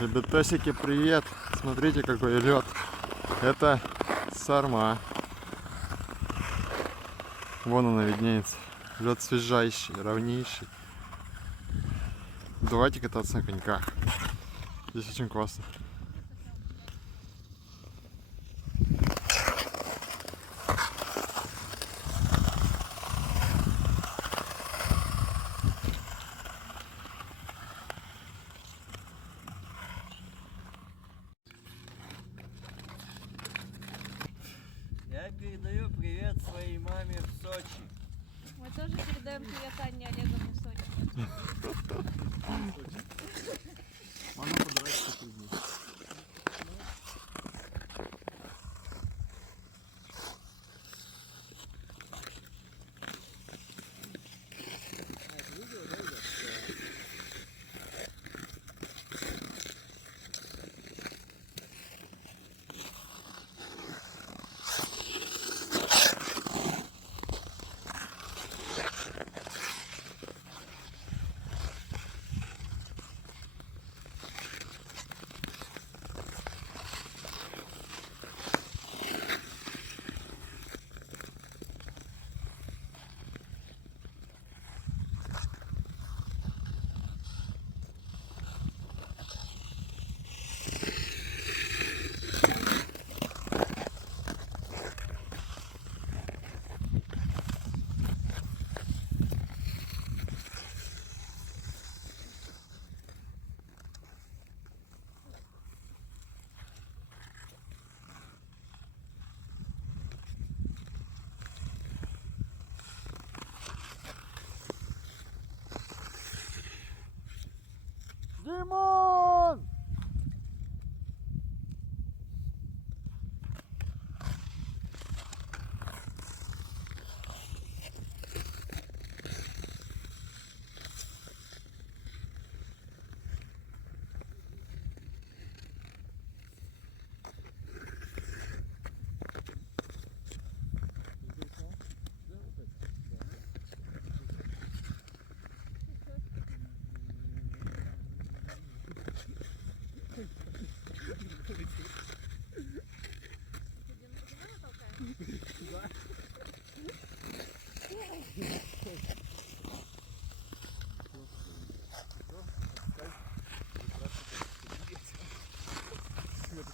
Ребятосики, привет! Смотрите, какой лед. Это Сарма. Вон она виднеется. Лед свежайший, ровнейший. Давайте кататься на коньках. Здесь очень классно. Я передаю привет своей маме в Сочи. Мы тоже передаем привет Анне Олеговне в Сочи. Можно подрать 100 рублей. Димон!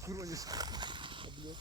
Ты уронишь облет.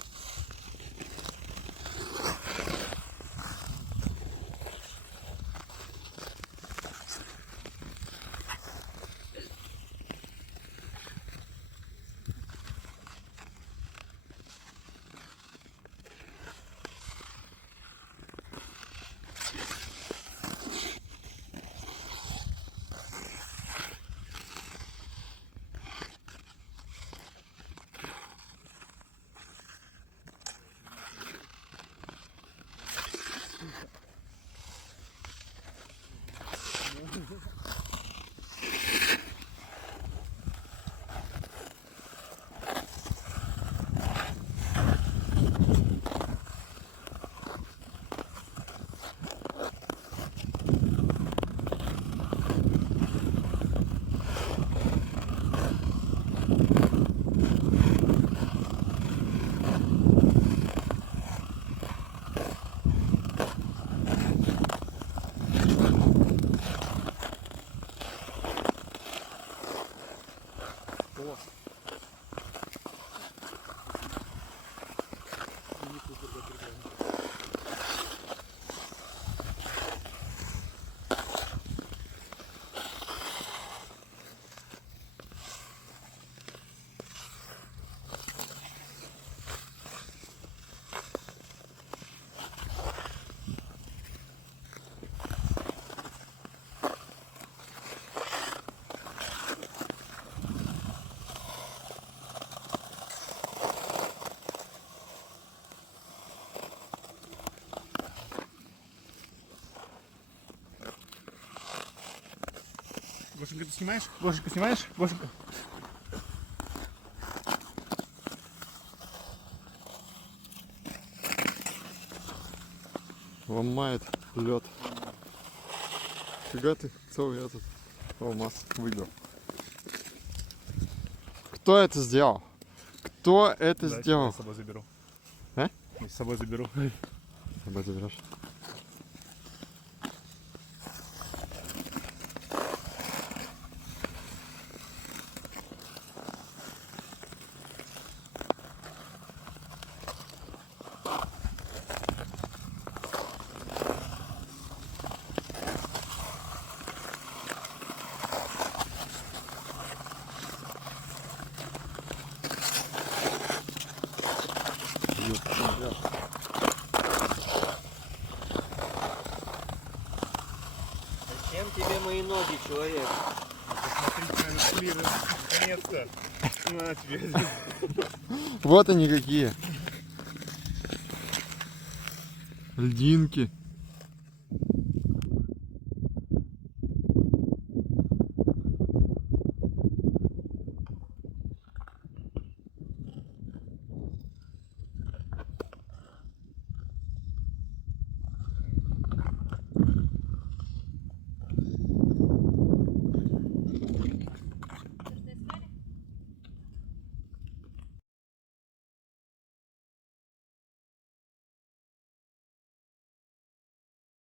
Гошенька, ты снимаешь? Гошенька, снимаешь? Гошенька. Ломает лед. Фига ты целый этот алмаз выбил. Кто это сделал? Кто это Да, Я сделал? с собой заберу. А? Я с собой заберу. С собой заберешь? Зачем тебе мои ноги, человек? Посмотрите на наконец-то. На тебе. Вот они какие. Льдинки.